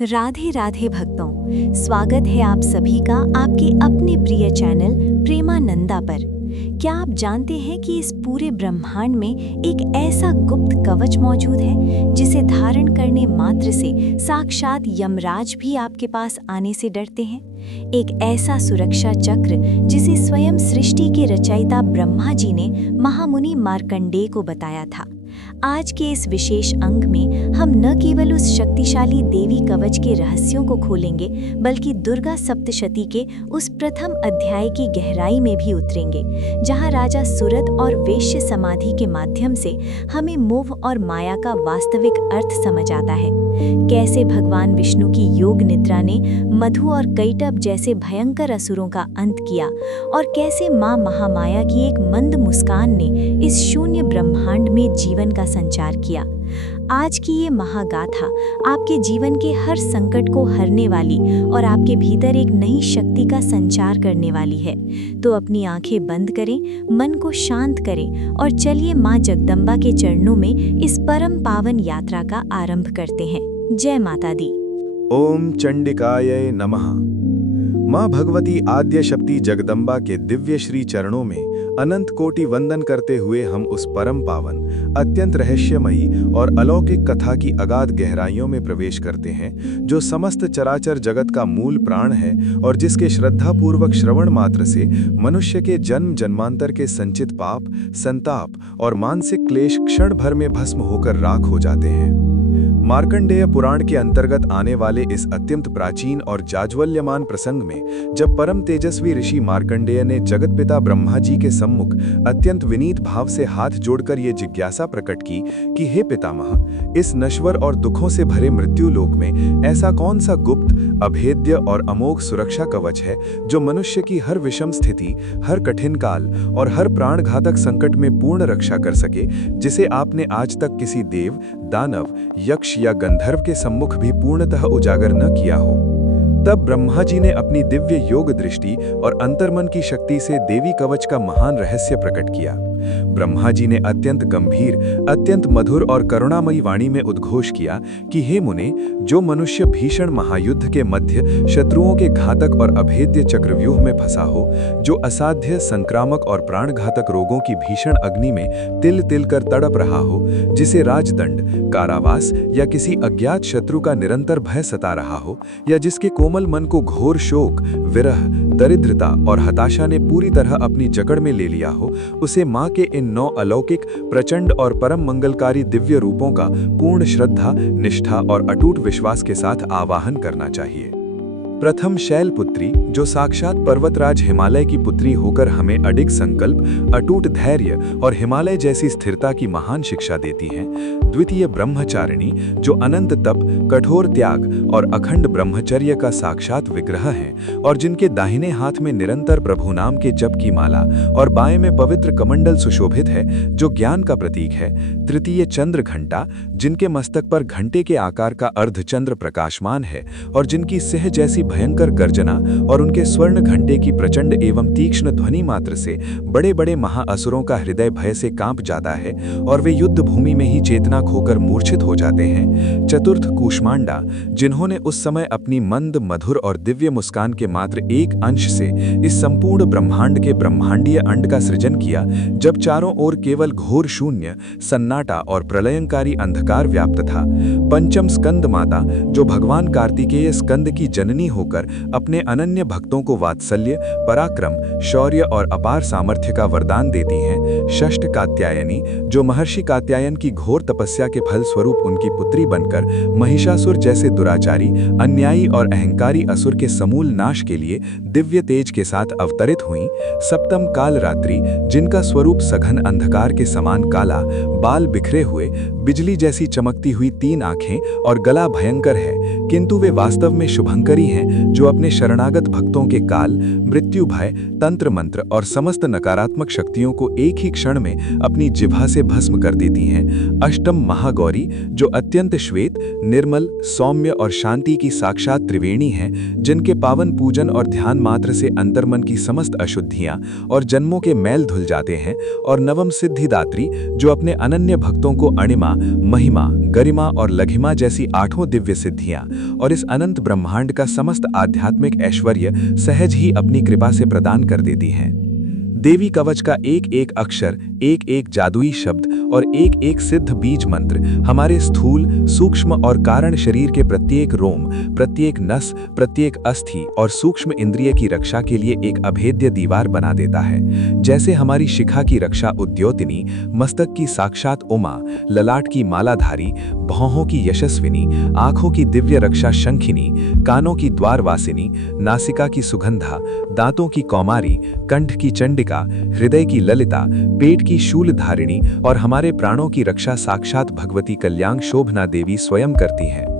राधे राधे भक्तों, स्वागत है आप सभी का आपके अपने प्रिय चैनल प्रेमानंदा पर। क्या आप जानते हैं कि इस पूरे ब्रह्मांड में एक ऐसा गुप्त कवच मौजूद है जिसे धारण करने मात्र से साक्षात यमराज भी आपके पास आने से डरते हैं। एक ऐसा सुरक्षा चक्र जिसे स्वयं सृष्टि के रचयिता ब्रह्मा जी ने महामुनि मार्कंडेय को बताया था। आज के इस विशेष अंक में हम न केवल उस शक्तिशाली देवी कवच के रहस्यों को खोलेंगे, बल्कि दुर्गा सप्तशती के उस प्रथम अध्याय की गहराई में भी उतरेंगे, जहां राजा सुरत और वेश्य समाधि के माध्यम से हमें मोह और माया का वास्तविक अर्थ समझ आता है। कैसे भगवान विष्णु की योग निद्रा ने मधु और कैटभ जैसे भयंकर असुरों का अंत किया, और कैसे मां महामाया की एक मंद मुस्कान ने इस शून्य ब्रह्मांड में जीवन का संचार किया। आज की ये महागाथा आपके जीवन के हर संकट को हरने वाली और आपके भीतर एक नई शक्ति का संचार करने वाली है। तो अपनी आंखें बंद करें, मन को शांत करें और चलिए मां जगदम्बा के चरणों में इस परम पावन यात्रा का आरंभ करते हैं। जय माता दी। ओम चंडिकाय नमः। मां भगवती आद्य शक्ति जगदम्बा के दिव्य श्री चरणों में अनंत कोटि वंदन करते हुए हम उस परम पावन, अत्यंत रहस्यमयी और अलौकिक कथा की अगाध गहराइयों में प्रवेश करते हैं, जो समस्त चराचर जगत का मूल प्राण है और जिसके श्रद्धापूर्वक श्रवण मात्र से मनुष्य के जन्म जन्मांतर के संचित पाप, संताप और मानसिक क्लेश क्षण भर में भस्म होकर राख हो जाते हैं। मार्कंडेय पुराण के अंतर्गत आने वाले इस अत्यंत प्राचीन और जाज्वल्यमान प्रसंग में जब परम तेजस्वी ऋषि मार्कंडेय ने जगतपिता ब्रह्मा जी के सम्मुख अत्यंत विनीत भाव से हाथ जोड़कर ये जिज्ञासा प्रकट की कि हे पितामह, इस नश्वर और दुखों से भरे मृत्यु लोक में ऐसा कौन सा गुप्त, अभेद्य और अमोघ सुरक्षा कवच है जो मनुष्य की हर विषम स्थिति, हर कठिन काल और हर प्राणघातक संकट में पूर्ण रक्षा कर सके, जिसे आपने आज तक किसी देव, दानव, यक्ष या गंधर्व के सम्मुख भी पूर्णतः उजागर न किया हो। तब ब्रह्मा जी ने अपनी दिव्य योग दृष्टि और अंतर्मन की शक्ति से देवी कवच का महान रहस्य प्रकट किया। ब्रह्मा जी ने अत्यंत गंभीर, अत्यंत मधुर और करुणामयी वाणी में उद्घोष किया कि हे मुने, जो मनुष्य भीषण महायुद्ध के मध्य शत्रुओं के घातक और अभेद्य चक्रव्यूह में फंसा हो, जो असाध्य, संक्रामक और प्राणघातक रोगों की भीषण अग्नि में तिल तिल कर तड़प रहा हो, जिसे राजदंड, कारावास या किसी अज्ञात शत्रु का निरंतर भय सता रहा हो, या जिसके कोमल मन को घोर शोक, विरह, दरिद्रता और हताशा ने पूरी तरह अपनी जकड़ में ले लिया हो, उसे मां के इन 9 अलौकिक, प्रचंड और परम मंगलकारी दिव्य रूपों का पूर्ण श्रद्धा, निष्ठा और अटूट विश्वास के साथ आवाहन करना चाहिए। प्रथम शैलपुत्री, जो साक्षात पर्वतराज हिमालय की पुत्री होकर हमें अडिग संकल्प, अटूट धैर्य और हिमालय जैसी स्थिरता की महान शिक्षा देती हैं। द्वितीय ब्रह्मचारिणी, जो अनंत तप, कठोर त्याग और अखंड ब्रह्मचर्य का साक्षात विग्रह हैं और जिनके दाहिने हाथ में निरंतर प्रभु नाम के जप की माला और बाएं में पवित्र कमंडल सुशोभित है, जो ज्ञान का प्रतीक है। तृतीय चंद्र घंटा, जिनके मस्तक पर घंटे के आकार का अर्धचंद्र प्रकाशमान है और जिनकी सिंह जैसी भयंकर गर्जना और उनके स्वर्ण घंटे की प्रचंड एवं तीक्ष्ण ध्वनि मात्र से बड़े बड़े महाअसुरों का हृदय भय से कांप जाता है और वे युद्ध भूमि में ही चेतना खोकर मूर्छित हो जाते हैं। चतुर्थ कूष्मांडा, जिन्होंने उस समय अपनी मंद, मधुर और दिव्य मुस्कान के मात्र एक अंश से इस संपूर्ण ब्रह्मांड के ब्रह्मांडीय अंड का सृजन किया, जब चारों ओर केवल घोर शून्य, सन्नाटा और प्रलयंकारी अंधकार व्याप्त था। पंचम स्कंद माता, जो भगवान कार्तिकेय स्कंद की जननी होकर अपने अनन्य भक्तों को वात्सल्य, पराक्रम, शौर्य और अपार सामर्थ्य का वरदान देती हैं। षष्ठ कात्यायनी, जो महर्षि कात्यायन की घोर तपस्या के फल स्वरूप उनकी पुत्री बनकर महिषासुर जैसे दुराचारी, अन्यायी और अहंकारी असुर के समूल नाश के लिए दिव्य तेज के साथ अवतरित हुईं। सप्तम कालरात्रि, जिनका स्वरूप सघन अंधकार के समान काला, बाल बिखरे हुए, बिजली जैसी चमकती हुई 3 आंखें और गला भयंकर है, किंतु वे वास्तव में शुभंकरी हैं, जो अपने शरणागत भक्तों के काल, मृत्यु भय, तंत्र मंत्र और समस्त नकारात्मक शक्तियों को एक ही क्षण में अपनी जिह्वा से भस्म कर देती हैं। अष्टम महागौरी, जो अत्यंत श्वेत, निर्मल, सौम्य और शांति की साक्षात त्रिवेणी हैं, जिनके पावन पूजन और ध्यान मात्र से अंतर्मन की समस्त अशुद्धियां और जन्मों के मैल धुल जाते हैं। और नवम सिद्धिदात्री, जो अपने अनन्य भक्तों को अणिमा, महिमा, गरिमा और लघिमा जैसी 8 दिव्य सिद्धियां और इस अनंत ब्रह्मांड का समस्त आध्यात्मिक ऐश्वर्य सहज ही अपनी कृपा से प्रदान कर देती हैं। देवी कवच का एक एक अक्षर, एक एक जादुई शब्द और एक एक सिद्ध बीज मंत्र हमारे स्थूल, सूक्ष्म और कारण शरीर के प्रत्येक रोम, प्रत्येक नस, प्रत्येक अस्थि और सूक्ष्म इंद्रिय की रक्षा के लिए एक अभेद्य दीवार बना देता है। जैसे हमारी शिखा की रक्षा उद्योतिनी, मस्तक की साक्षात उमा, ललाट की मालाधारी, भौहों की यशस्विनी, आंखों की दिव्य रक्षा शंखिनी, कानों की द्वारवासिनी, नासिका की सुगंधा, दांतों की कौमारी, कंठ की चंडिका, हृदय की ललिता, पेट की शूलधारिणी और हमारे प्राणों की रक्षा साक्षात भगवती कल्याण शोभना देवी स्वयं करती हैं।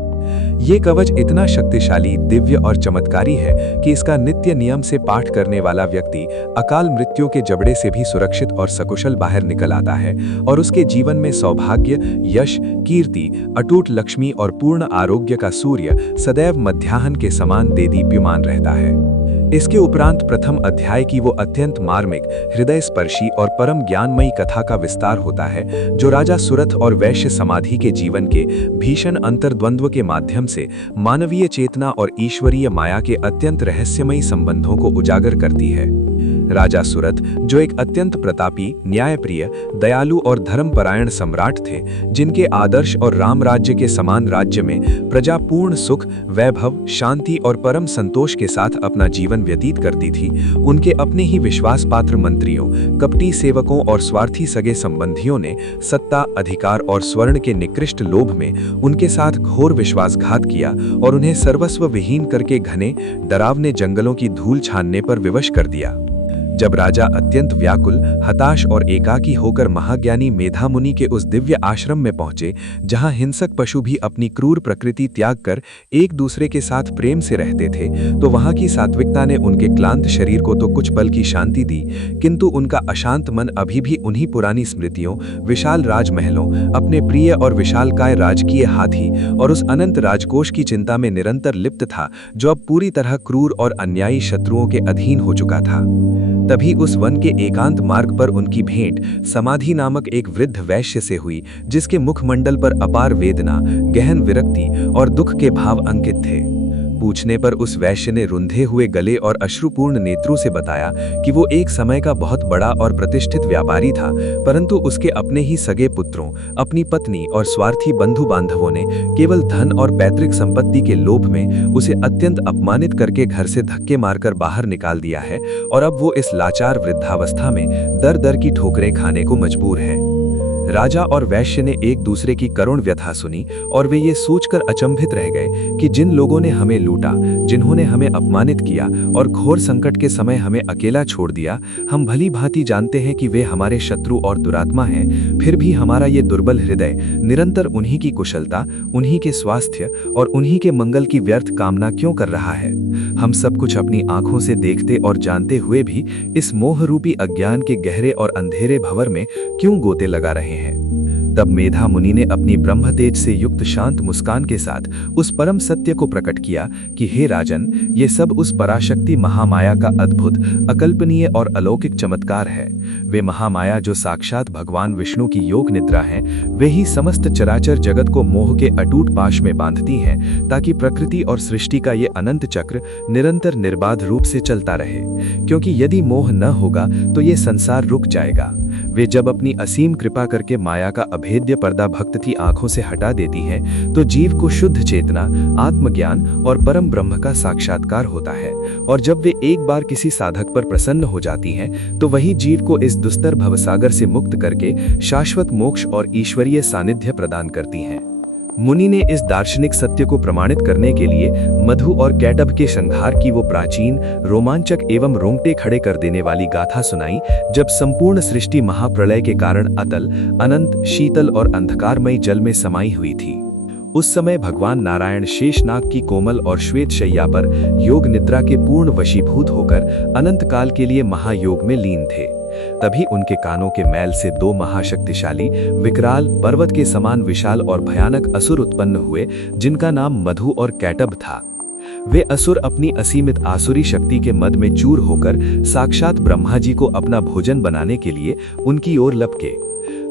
ये कवच इतना शक्तिशाली, दिव्य और चमत्कारी है कि इसका नित्य नियम से पाठ करने वाला व्यक्ति अकाल मृत्यु के जबड़े से भी सुरक्षित और सकुशल बाहर निकल आता है और उसके जीवन में सौभाग्य, यश, कीर्ति, अटूट लक्ष्मी और पूर्ण आरोग्य का सूर्य सदैव मध्याह्न के समान देदीप्यमान रहता है। इसके उपरांत प्रथम अध्याय की वो अत्यंत मार्मिक, हृदय स्पर्शी और परम ज्ञानमयी कथा का विस्तार होता है, जो राजा सुरथ और वैश्य समाधि के जीवन के भीषण अंतर्द्वंद्व के माध्यम से मानवीय चेतना और ईश्वरीय माया के अत्यंत रहस्यमयी संबंधों को उजागर करती है। राजा सुरथ, जो एक अत्यंत प्रतापी, न्यायप्रिय, दयालु और धर्मपरायण सम्राट थे, जिनके आदर्श और राम राज्य के समान राज्य में प्रजा पूर्ण सुख, वैभव, शांति और परम संतोष के साथ अपना जीवन व्यतीत करती थी, उनके अपने ही विश्वास पात्र मंत्रियों, कपटी सेवकों और स्वार्थी सगे संबंधियों ने सत्ता, अधिकार और स्वर्ण के निकृष्ट लोभ में उनके साथ घोर विश्वासघात किया और उन्हें सर्वस्व विहीन करके घने, डरावने जंगलों की धूल छानने पर विवश कर दिया। जब राजा अत्यंत व्याकुल, हताश और एकाकी होकर महाज्ञानी मेधा मुनि के उस दिव्य आश्रम में पहुंचे, जहां हिंसक पशु भी अपनी क्रूर प्रकृति त्याग कर एक दूसरे के साथ प्रेम से रहते थे, तो वहां की सात्विकता ने उनके क्लांत शरीर को तो कुछ पल की शांति दी, किंतु उनका अशांत मन अभी भी उन्हीं पुरानी स्मृतियों, विशाल राजमहलों, अपने प्रिय और विशालकाय राजकीय हाथी और उस अनंत राजकोष की चिंता में निरंतर लिप्त था, जो अब पूरी तरह क्रूर और अन्यायी शत्रुओं के अधीन हो चुका था। तभी उस वन के एकांत मार्ग पर उनकी भेंट समाधि नामक एक वृद्ध वैश्य से हुई, जिसके मुखमंडल पर अपार वेदना, गहन विरक्ति और दुख के भाव अंकित थे। पूछने पर उस वैश्य ने रुंधे हुए गले और अश्रुपूर्ण नेत्रों से बताया कि वो एक समय का बहुत बड़ा और प्रतिष्ठित व्यापारी था, परंतु उसके अपने ही सगे पुत्रों, अपनी पत्नी और स्वार्थी बंधु बांधवों ने केवल धन और पैतृक संपत्ति के लोभ में उसे अत्यंत अपमानित करके घर से धक्के मारकर बाहर निकाल दिया है और अब वो इस लाचार वृद्धावस्था में दर दर की ठोकरें खाने को मजबूर है। राजा और वैश्य ने एक दूसरे की करुण व्यथा सुनी और वे ये सोचकर अचंभित रह गए कि जिन लोगों ने हमें लूटा, जिन्होंने हमें अपमानित किया और घोर संकट के समय हमें अकेला छोड़ दिया, हम भली भांति जानते हैं कि वे हमारे शत्रु और दुरात्मा हैं, फिर भी हमारा ये दुर्बल हृदय निरंतर उन्हीं की कुशलता, उन्हीं के स्वास्थ्य और उन्हीं के मंगल की व्यर्थ कामना क्यों कर रहा है। हम सब कुछ अपनी आंखों से देखते और जानते हुए भी इस मोह रूपी अज्ञान के गहरे और अंधेरे भंवर में क्यों गोते लगा रहे हैं। तब मेधा मुनि ने अपनी ब्रह्मतेज से युक्त शांत मुस्कान के साथ उस परम सत्य को प्रकट किया कि हे राजन, ये सब उस पराशक्ति महामाया का अद्भुत, अकल्पनीय और अलौकिक चमत्कार है। वे महामाया जो साक्षात भगवान विष्णु की योग निद्रा हैं, वे ही समस्त चराचर जगत को मोह के अटूट पाश में बांधती हैं, ताकि प्रकृति और सृष्टि का ये अनंत चक्र निरंतर निर्बाध रूप से चलता रहे। क्योंकि यदि मोह न होगा तो ये संसार रुक जाएगा। वे जब अपनी असीम कृपा करके माया का अभेद्य पर्दा भक्त की आंखों से हटा देती हैं, तो जीव को शुद्ध चेतना, आत्मज्ञान और परम ब्रह्म का साक्षात्कार होता है। और जब वे एक बार किसी साधक पर प्रसन्न हो जाती हैं, तो वही जीव को इस दुस्तर भवसागर से मुक्त करके शाश्वत मोक्ष और ईश्वरीय सानिध्य प्रदान करती हैं। मुनि ने इस दार्शनिक सत्य को प्रमाणित करने के लिए मधु और कैटभ के संहार की वो प्राचीन, रोमांचक एवं रोंगटे खड़े कर देने वाली गाथा सुनाई, जब संपूर्ण सृष्टि महाप्रलय के कारण अतल, अनंत, शीतल और अंधकारमयी जल में समाई हुई थी। उस समय भगवान नारायण शेषनाग की कोमल और श्वेत शैया पर योग निद्रा के पूर्ण वशीभूत होकर अनंत काल के लिए महायोग में लीन थे। तभी उनके कानों के मैल से दो महाशक्तिशाली, विकराल, पर्वत के समान विशाल और भयानक असुर उत्पन्न हुए, जिनका नाम मधु और कैटभ था। वे असुर अपनी असीमित आसुरी शक्ति के मद में चूर होकर साक्षात ब्रह्मा जी को अपना भोजन बनाने के लिए उनकी ओर लपके।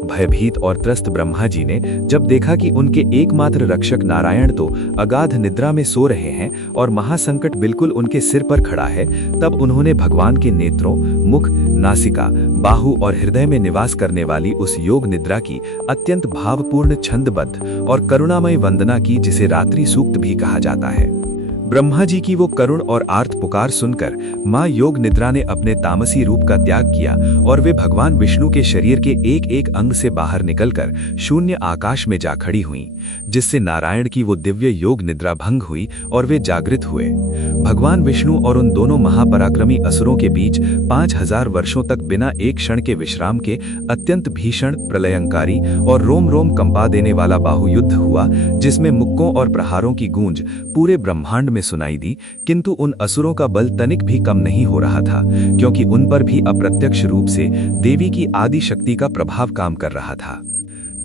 भयभीत और त्रस्त ब्रह्मा जी ने जब देखा कि उनके एकमात्र रक्षक नारायण तो अगाध निद्रा में सो रहे हैं और महासंकट बिल्कुल उनके सिर पर खड़ा है, तब उन्होंने भगवान के नेत्रों, मुख, नासिका, बाहु और हृदय में निवास करने वाली उस योग निद्रा की अत्यंत भावपूर्ण, छंदबद्ध और करुणामय वंदना की, जिसे रात्रि सूक्त भी कहा जाता है। ब्रह्मा जी की वो करुण और आर्त पुकार सुनकर मां योग निद्रा ने अपने तामसी रूप का त्याग किया और वे भगवान विष्णु के शरीर के एक एक अंग से बाहर निकलकर शून्य आकाश में जा खड़ी हुईं, जिससे नारायण की वो दिव्य योग निद्रा भंग हुई और वे जागृत हुए। भगवान विष्णु और उन दोनों महापराक्रमी असुरों के बीच 5000 वर्षों तक बिना एक क्षण के विश्राम के अत्यंत भीषण, प्रलयंकारी और रोम रोम कंपा देने वाला बाहुयुद्ध हुआ, जिसमें मुक्कों और प्रहारों की गूंज पूरे ब्रह्मांड में सुनाई दी। किंतु उन असुरों का बल तनिक भी कम नहीं हो रहा था, क्योंकि उन पर भी अप्रत्यक्ष रूप से देवी की आदि शक्ति का प्रभाव काम कर रहा था।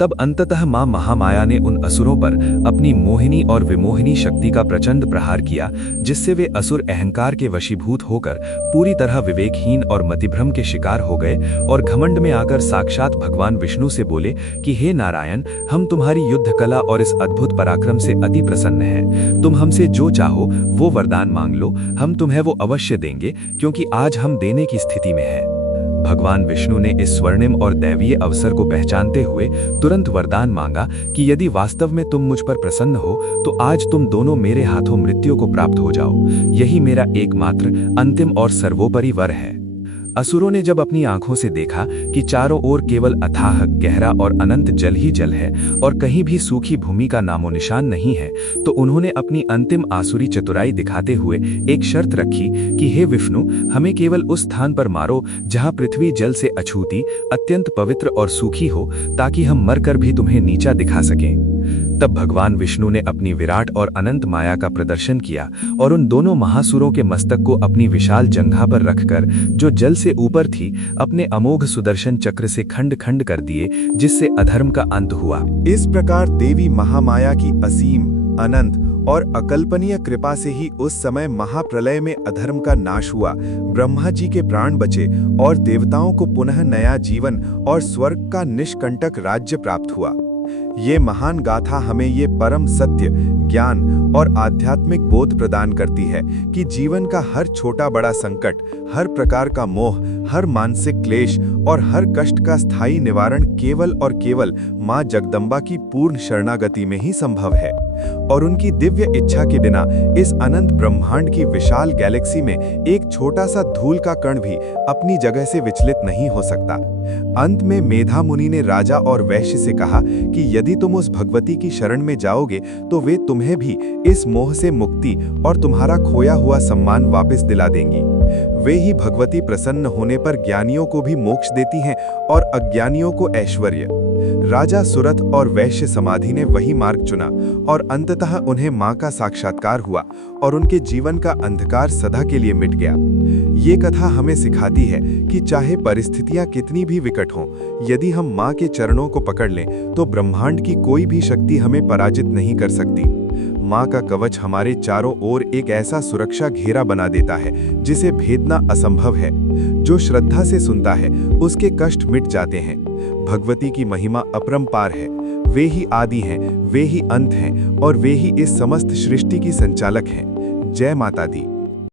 तब अंततः मां महामाया ने उन असुरों पर अपनी मोहिनी और विमोहिनी शक्ति का प्रचंड प्रहार किया, जिससे वे असुर अहंकार के वशीभूत होकर पूरी तरह विवेकहीन और मतिभ्रम के शिकार हो गए और घमंड में आकर साक्षात भगवान विष्णु से बोले कि हे नारायण, हम तुम्हारी युद्ध कला और इस अद्भुत पराक्रम से अति प्रसन्न हैं। तुम हमसे जो चाहो वो वरदान मांग लो, हम तुम्हें वो अवश्य देंगे, क्योंकि आज हम देने की स्थिति में हैं। भगवान विष्णु ने इस स्वर्णिम और दैवीय अवसर को पहचानते हुए तुरंत वरदान मांगा कि यदि वास्तव में तुम मुझ पर प्रसन्न हो तो आज तुम दोनों मेरे हाथों मृत्यु को प्राप्त हो जाओ। यही मेरा एकमात्र, अंतिम और सर्वोपरि वर है। असुरों ने जब अपनी आंखों से देखा कि चारों ओर केवल अथाह, गहरा और अनंत जल ही जल है और कहीं भी सूखी भूमि का नामो निशान नहीं है, तो उन्होंने अपनी अंतिम आसुरी चतुराई दिखाते हुए एक शर्त रखी कि हे विष्णु, हमें केवल उस स्थान पर मारो जहां पृथ्वी जल से अछूती, अत्यंत पवित्र और सूखी हो, ताकि हम मरकर भी तुम्हें नीचा दिखा सकें। तब भगवान विष्णु ने अपनी विराट और अनंत माया का प्रदर्शन किया और उन दोनों महासुरों के मस्तक को अपनी विशाल जंघा पर रखकर, जो जल से ऊपर थी, अपने अमोघ सुदर्शन चक्र से खंड खंड कर दिए, जिससे अधर्म का अंत हुआ। इस प्रकार देवी महामाया की असीम, अनंत और अकल्पनीय कृपा से ही उस समय महाप्रलय में अधर्म का नाश हुआ, ब्रह्मा जी के प्राण बचे और देवताओं को पुनः नया जीवन और स्वर्ग का निष्कंटक राज्य प्राप्त हुआ। ये महान गाथा हमें ये परम सत्य, ज्ञान और आध्यात्मिक बोध प्रदान करती है कि जीवन का हर छोटा बड़ा संकट, हर प्रकार का मोह, हर मानसिक क्लेश और हर कष्ट का स्थायी निवारण केवल और केवल मां जगदम्बा की पूर्ण शरणागति में ही संभव है। और उनकी दिव्य इच्छा के बिना इस अनंत ब्रह्मांड की विशाल गैलेक्सी में एक छोटा सा धूल का कण भी अपनी जगह से विचलित नहीं हो सकता। अंत में मेधा मुनि ने राजा और वैश्य से कहा कि यदि तुम उस भगवती की शरण में जाओगे तो वे तुम्हें भी इस मोह से मुक्ति और तुम्हारा खोया हुआ सम्मान वापस दिला देंगी। वे ही भगवती प्रसन्न होने पर ज्ञानियों को भी मोक्ष देती हैं और अज्ञानियों को ऐश्वर्य। राजा सुरथ और वैश्य समाधि ने वही मार्ग चुना और अंततः उन्हें मां का साक्षात्कार हुआ और उनके जीवन का अंधकार सदा के लिए मिट गया। ये कथा हमें सिखाती है कि चाहे परिस्थितियां कितनी भी विकट हों, यदि हम मां के चरणों को पकड़ लें तो ब्रह्मांड की कोई भी शक्ति हमें पराजित नहीं कर सकती। मां का कवच हमारे चारों ओर एक ऐसा सुरक्षा घेरा बना देता है जिसे भेदना असंभव है। जो श्रद्धा से सुनता है उसके कष्ट मिट जाते हैं। भगवती की महिमा अपरंपार है। वे ही आदि हैं, वे ही अंत हैं और वे ही इस समस्त सृष्टि की संचालक हैं। जय माता दी।